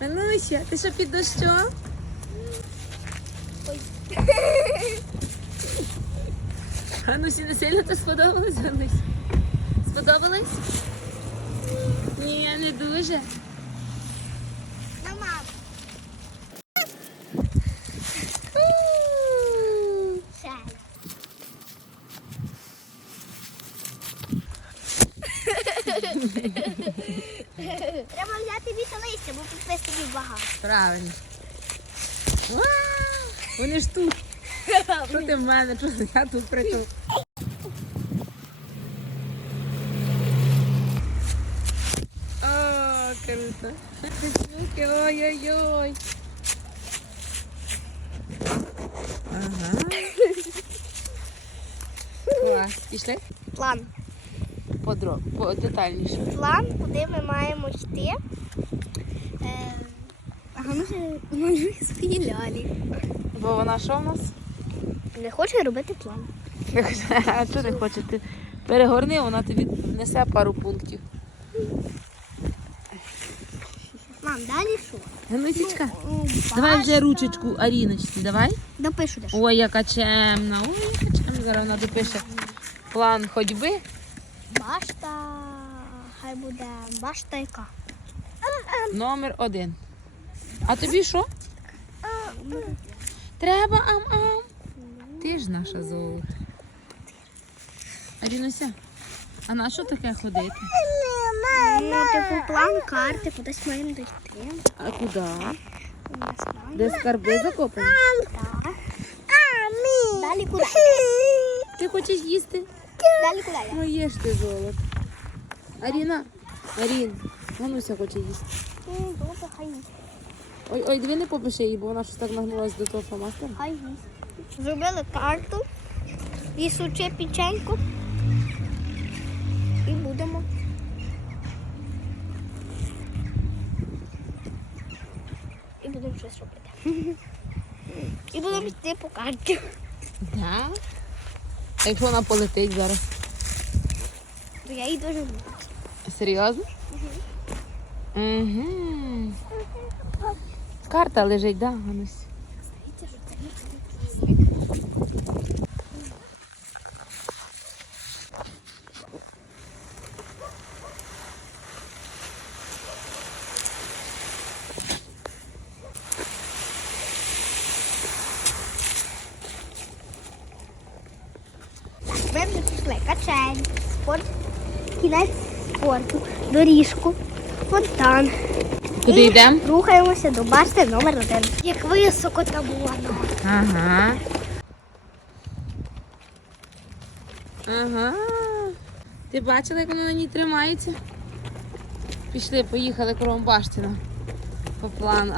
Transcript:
Мануся, ти що під дощом? Ганусі, не сильно це сподобалось, Ганусь? Сподобалось? Ні, не дуже. Треба взяти більше листя, бо тут тобі багато. Правильно. Вау! Вони ж тут. Що ти в мене? Що я тут при тут? О, круто. Ой-ой-ой. Ага. Клас. Пішли? План. Подро... Детальніше. План, куди ми маємо йти. Е, Ага, може, малює свої лялі. Бо вона що в нас? Не хоче робити план. А що ти хочеш? Ти перегорни, вона тобі несе пару пунктів. Мам, далі що? Ганусічка, Ну, давай вже ручечку Аріночці, давай. Допишу. Ой, яка чемна, ой, яка чемна. Зараз вона допише план ходьби. Башта. Хай буде башта яка. Номер один. А тобі що? Треба ам-ам. Ти ж наша золото. Арінуся, а на що таке ходити? Ну, типу, план карти, кудись маємо дійти. А куди? Не знаю. Де скарби закопані? Так. Далі куди? Ти хочеш їсти? Далі куди? Ну їж ти золото. Аріна, Арін, Гануся хоче їсти. Добре, хай їсть. Ой, ой, диви не попиши її, бо вона щось так нагнулася до того фломастера. Хай їсть. Зробили карту, лісуче печеньку. І будемо. І будемо щось робити. І будемо йти по карті. Да? А якщо вона полетить зараз? Бо я її дуже люблю. Серйозно? Угу. Карта лежить, да, Ганусь? Ми вже пішли качель, спорт, кінець спорту, доріжку, фонтан. Куди йдемо? Рухаємося до башти номер один. Як високо там було. Ага. Ага. Ти бачила, як вона на ній тримається? Пішли, поїхали кругом Баштина. По плану.